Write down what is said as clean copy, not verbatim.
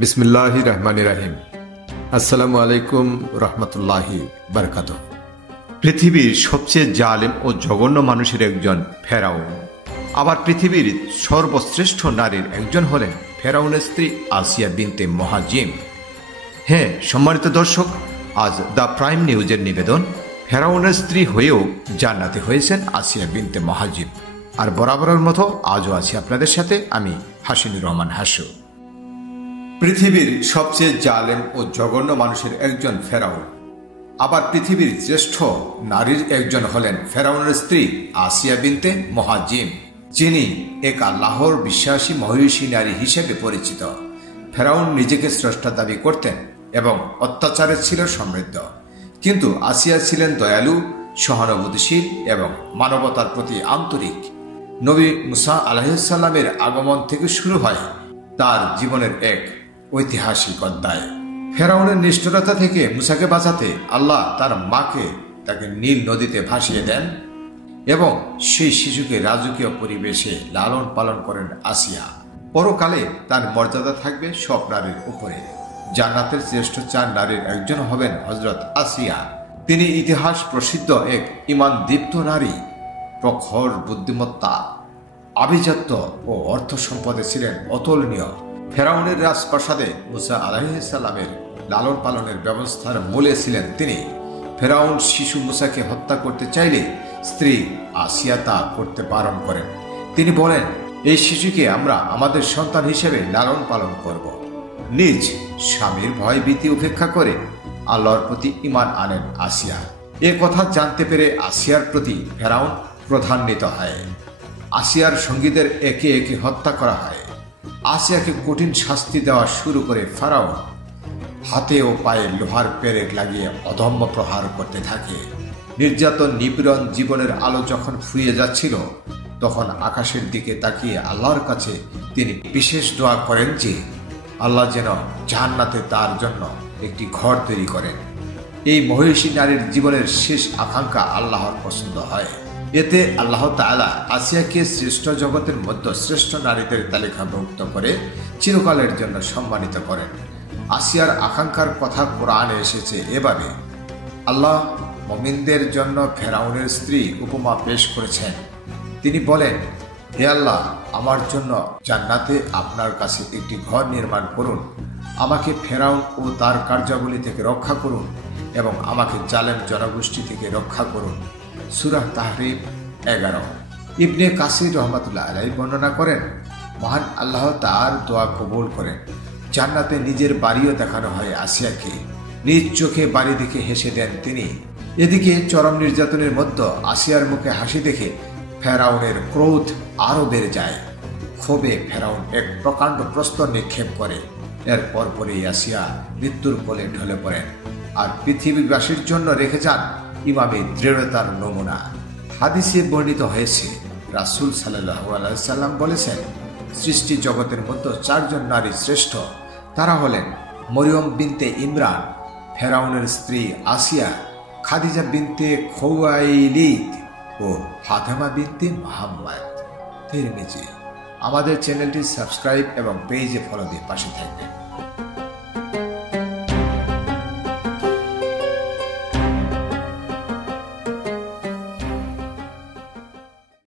বিসমিল্লাহির রহমানির রহিম। আসসালামু আলাইকুম রহমতুল্লাহি বারাকাতুহু। পৃথিবীর সবচেয়ে জালেম ও জঘন্য মানুষের একজন ফেরাউন। আবার পৃথিবীর সর্বশ্রেষ্ঠ নারীর একজন হলেন ফেরাউনের স্ত্রী আসিয়া বিনতে মুহাজিম। হ্যাঁ সম্মানিত দর্শক, আজ দ্য প্রাইম নিউজের নিবেদন, ফেরাউনের স্ত্রী হয়েও জান্নাতে হয়েছেন আসিয়া বিনতে মুহাজিম। আর বরাবরের মতো আজও আছি আপনাদের সাথে আমি হাসিনুর রহমান হাসু। পৃথিবীর সবচেয়ে জালেম ও জঘন্য মানুষের একজন ফেরাউন। আবার পৃথিবীর শ্রেষ্ঠ নারীর একজন হলেন ফেরাউনের স্ত্রী আসিয়া বিনতে মুহাজিম, যিনি এক আল্লাহর বিশ্বাসী মহিষী নারী হিসেবে পরিচিত। ফেরাউন নিজেকে স্রষ্টা দাবি করতেন এবং অত্যাচারে ছিল সমৃদ্ধ, কিন্তু আসিয়া ছিলেন দয়ালু, সহানুভূতিশীল এবং মানবতার প্রতি আন্তরিক। নবী মুসা আলাইহিস সালামের আগমন থেকে শুরু হয় তার জীবনের এক ঐতিহাসিক অধ্যায়। ফেরাউনের নিষ্ঠুরতা থেকে মুসাকে বাঁচাতে আল্লাহ তার মাকে তাকে নীল নদীতে ভাসিয়ে দেন এবং সেই শিশুকে রাজকীয় পরিবেশে লালন পালন করেন আসিয়া। পরকালে তার মর্যাদা থাকবে সব নারীর উপরে। জান্নাতের শ্রেষ্ঠ 4 নারীর একজন হবেন হযরত আসিয়া। তিনি ইতিহাস প্রসিদ্ধ এক ঈমান দীপ্ত নারী, প্রখর বুদ্ধিমত্তা, আভিজাত্য ও অর্থ সম্পদে ছিলেন অতুলনীয়। ফেরাউনের রাজপ্রাসাদে মুসা আলাইহিস সালামের লালন পালনের ব্যবস্থার মূলে ছিলেন তিনি। ফেরাউন শিশু মুসাকে হত্যা করতে চাইলে স্ত্রী আসিয়া তা করতে বারণ করেন। তিনি বলেন, এই শিশুকে আমরা আমাদের সন্তান হিসেবে লালন পালন করব। নিজ স্বামীর ভয় ভীতি উপেক্ষা করে আল্লাহর প্রতি ঈমান আনেন আসিয়া। এ কথা জানতে পেরে আসিয়ার প্রতি ফেরাউন ক্রোধান্বিত হয়। আসিয়ার সঙ্গীদের একে একে হত্যা করা হয়। আসিয়াকে কঠিন শাস্তি দেওয়া শুরু করে ফেরাউন। হাতে ও পায়ে লোহার পেরেক লাগিয়ে অদম্য প্রহার করতে থাকে। নির্যাতন নিপীড়ন জীবনের আলো যখন ফুরিয়ে যাচ্ছিল, তখন আকাশের দিকে তাকিয়ে আল্লাহর কাছে তিনি বিশেষ দোয়া করেন যে আল্লাহ যেন জান্নাতে তার জন্য একটি ঘর তৈরি করেন। এই মহিষী নারীর জীবনের শেষ আকাঙ্ক্ষা আল্লাহর পছন্দ হয়। এতে আল্লাহ তাআলা আসিয়াকে শ্রেষ্ঠ জগতের মধ্যে শ্রেষ্ঠ নারীদের তালিকাভুক্ত করে চিরকালের জন্য সম্মানিত করেন। আসিয়ার আকাঙ্ক্ষার কথা কোরআনে এসেছে এভাবে। আল্লাহ মুমিনদের জন্য ফেরাউনের স্ত্রী উপমা পেশ করেছেন। তিনি বলেন, হে আল্লাহ, আমার জন্য জান্নাতে আপনার কাছে একটি ঘর নির্মাণ করুন। আমাকে ফেরাউন ও তার কার্যাবলী থেকে রক্ষা করুন এবং আমাকে জালেম জনগোষ্ঠী থেকে রক্ষা করুন। সূরা তাহরিম 11। ইবনে কাসির রহমাতুল্লাহ আলাইহি বর্ণনা করেন, মহান আল্লাহ তার দোয়া কবুল করেন। জান্নাতে নিজের বাড়িও দেখানো হয় আসিয়াকে। নিজ চোখে বাড়ি দেখে হেসে দেন তিনি। এদিকে চরম নির্যাতনের মধ্যে আসিয়ার মুখে হাসি দেখে ফেরাউনের ক্রোধ আরো বেড়ে যায়। ক্ষোভে ফেরাউন এক প্রকাণ্ড প্রস্তর নিক্ষেপ করে। এর পরপরই আসিয়া মৃত্যুর কোলে ঢলে পড়েন আর পৃথিবীবাসীর জন্য রেখে যান ইমামে দৃঢ়তার নমুনা। হাদিসে বর্ণিত হয়েছে, রাসূল সাল্লাল্লাহু আলাইহি সাল্লাম বলেছেন, সৃষ্টি জগতের মধ্যে 4 জন নারী শ্রেষ্ঠ। তারা হলেন মরিয়ম বিনতে ইমরান, ফেরাউনের স্ত্রী আসিয়া, খাদিজা বিনতে খুয়াইলিদ ও ফাতেমা বিনতে মুহাম্মদ। তিরমিজি। আমাদের চ্যানেলটি সাবস্ক্রাইব এবং পেজে ফলো দিয়ে পাশে থাকবেন।